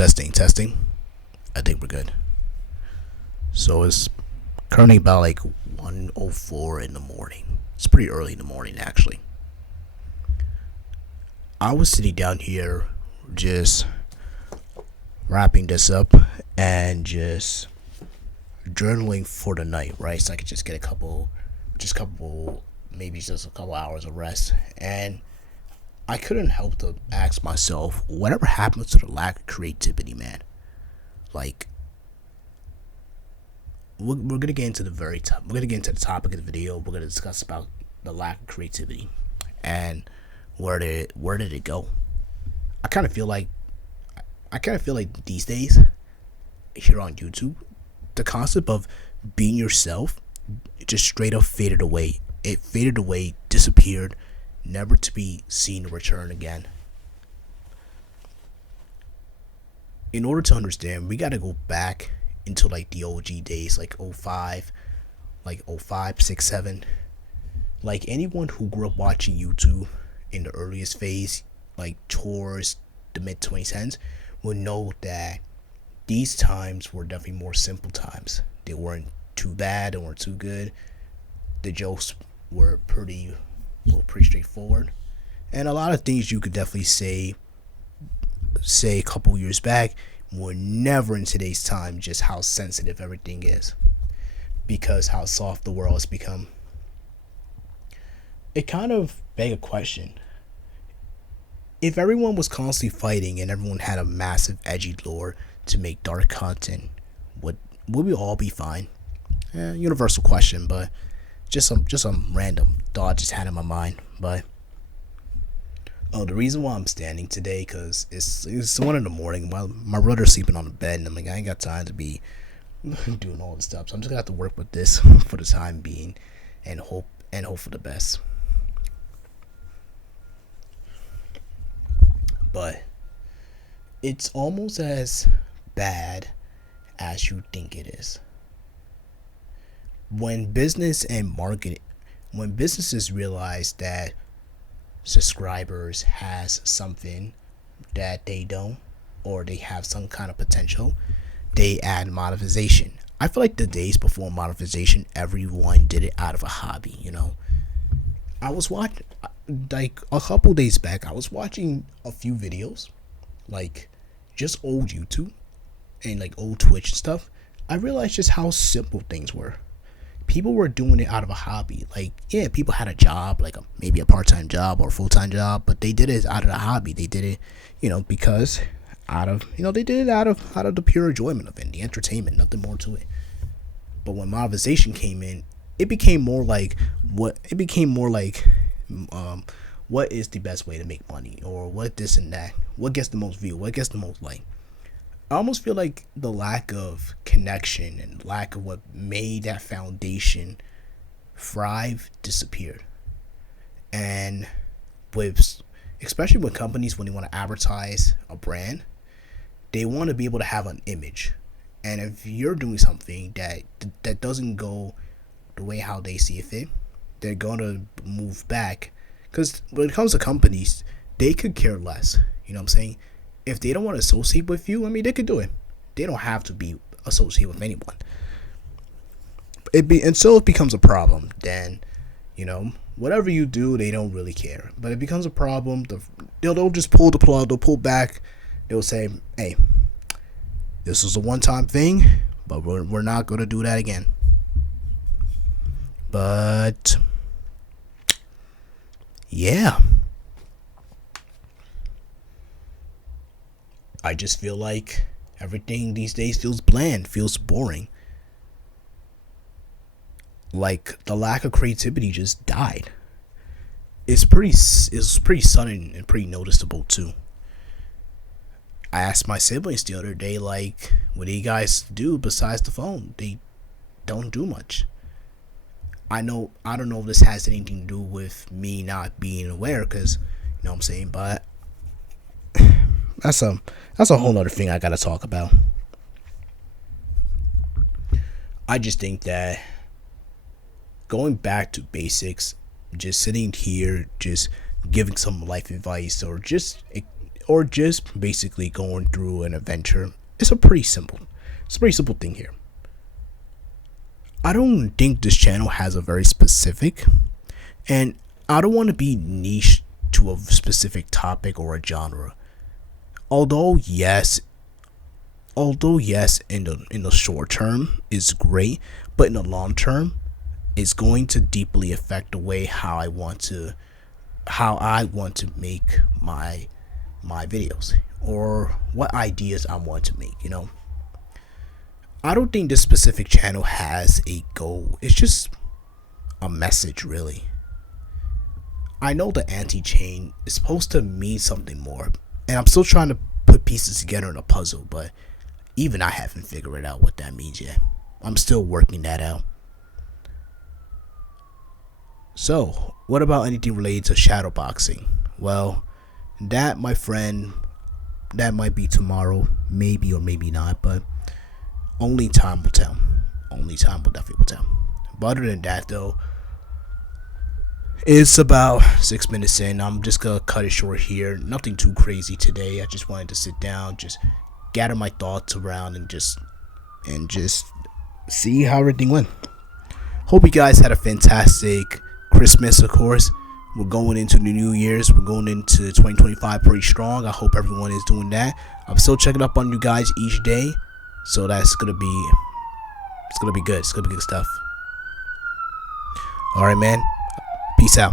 Testing. I think we're good. So it's currently about like 1:04 in the morning. It's pretty early in the morning actually. I was sitting down here just wrapping this up and just journaling for the night, right? So I could just get maybe just a couple hours of rest. And I couldn't help to ask myself, whatever happens to the lack of creativity, man? Like, we're gonna get into the very top. We're gonna get into the topic of the video. We're gonna discuss about the lack of creativity and where did it go? I kind of feel like these days here on YouTube, the concept of being yourself just straight up faded away. It faded away, disappeared, never to be seen or return again. In order to understand, we got to go back into like the OG days, like '05, like '05, 6, 7. Like anyone who grew up watching YouTube in the earliest phase, like towards the mid 2010s, would know that these times were definitely more simple times. They weren't too bad, they weren't too good. The jokes were pretty straightforward, and a lot of things you could definitely say a couple years back were never in today's time. Just how sensitive everything is, because how soft the world has become. It kind of begs a question: if everyone was constantly fighting and everyone had a massive edgy lore to make dark content, would we all be fine? Universal question, but just some random thought just had in my mind. But the reason why I'm standing today, because it's 1 in the morning while my brother's sleeping on the bed, and I'm like, I ain't got time to be doing all this stuff, so I'm just gonna have to work with this for the time being, and hope for the best. But it's almost as bad as you think it is. When businesses realize that subscribers has something that they don't, or they have some kind of potential, they add monetization. I feel like the days before monetization, everyone did it out of a hobby. I was watching, like a couple days back, I was watching a few videos, like just old YouTube and like old Twitch and stuff. I realized just how simple things were. People were doing it out of a hobby. Like, yeah, people had a job, like maybe a part-time job or a full-time job, but they did it out of a hobby. They did it, because they did it out of the pure enjoyment of it, the entertainment, nothing more to it. But when monetization came in, it became more like what is the best way to make money, or what this and that, what gets the most view, what gets the most like. I almost feel like the lack of connection and lack of what made that foundation thrive disappeared. And especially with companies, when they want to advertise a brand, they want to be able to have an image. And if you're doing something that doesn't go the way how they see it fit, they're going to move back. Because when it comes to companies, they could care less. You know what I'm saying? If they don't want to associate with you, they could do it. They don't have to be associated with anyone. Until it becomes a problem, then, whatever you do, they don't really care. But it becomes a problem, they'll just pull the plug, they'll pull back, they'll say, hey, this was a one-time thing, but we're not going to do that again. But yeah, I just feel like everything these days feels bland, feels boring. Like the lack of creativity just died. It's pretty sudden and pretty noticeable too. I asked my siblings the other day, like, what do you guys do besides the phone? They don't do much. I don't know if this has anything to do with me not being aware, because, you know what I'm saying, but that's a whole nother thing I gotta talk about. I just think that going back to basics, just sitting here, just giving some life advice, or or just basically going through an adventure. It's a pretty simple thing here. I don't think this channel has a very specific, and I don't want to be niche to a specific topic or a genre. Although yes, in the short term is great, but in the long term, it's going to deeply affect the way how I want to make my videos, or what ideas I want to make. I don't think this specific channel has a goal. It's just a message, really. I know the anti-chain is supposed to mean something more, and I'm still trying to put pieces together in a puzzle, but even I haven't figured out what that means yet. I'm still working that out. So, what about anything related to shadowboxing? Well, that, my friend, that might be tomorrow, maybe or maybe not, but only time will tell. Only time will definitely tell. But other than that, though, it's about 6 minutes in. I'm just gonna cut it short here. Nothing too crazy today. I just wanted to sit down, just gather my thoughts around, and just see how everything went. Hope you guys had a fantastic Christmas, of course. We're going into the New Year's. We're going into 2025 pretty strong. I hope everyone is doing that. I'm still checking up on you guys each day, so it's gonna be good. It's gonna be good stuff. All right, man. Peace out.